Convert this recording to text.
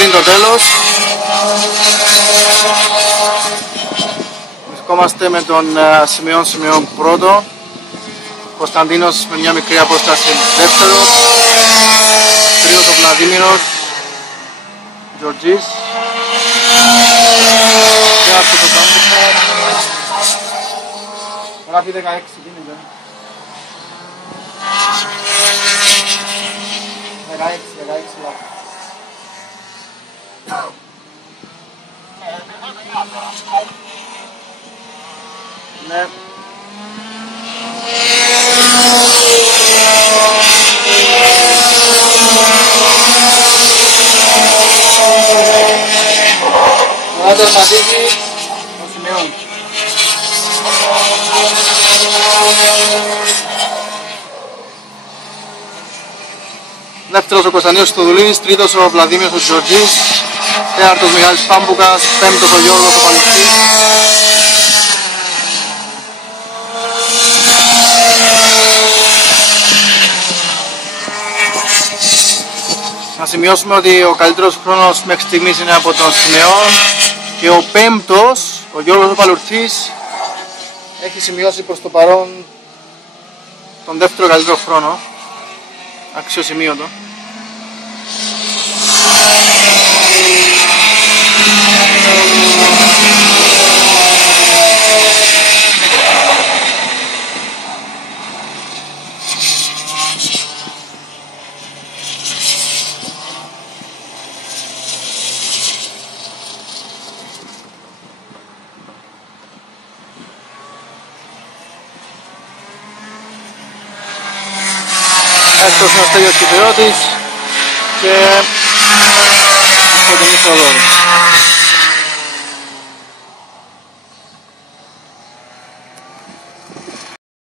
πριν το τέλος. Βρισκόμαστε με τον Σημειών πρώτο. Κωνσταντίνος με μια μικρή απόσταση δεύτερο. Τρίτος ο Βλαδίμηρος. Γιωργής. Και αυτό το Πάμπουκα. Γράφει 16, τι είναι? 16 λάθος. Ναι. Να τερματίσει ο Σημειών. Δεύτερος ο Κωνσταντίνος Στοδουλίνης, τρίτος ο Βλαδίμιος ο Γιωργής, τέταρτος Μιχάλης Πάμπουκας, πέμπτος ο Γιώργος ο Παλουστής. Να σημειώσουμε ότι ο καλύτερος χρόνος μέχρι στιγμής είναι από τον Σημειών και ο πέμπτος, ο Γιώργος ο Παλουρθής, έχει σημειώσει προς το παρόν τον δεύτερο καλύτερο χρόνο, αξιοσημείωτο. Έστως είναι ο Στέλιος Κυπριώτης και ο Κωνσταντίνος Θοδόρου.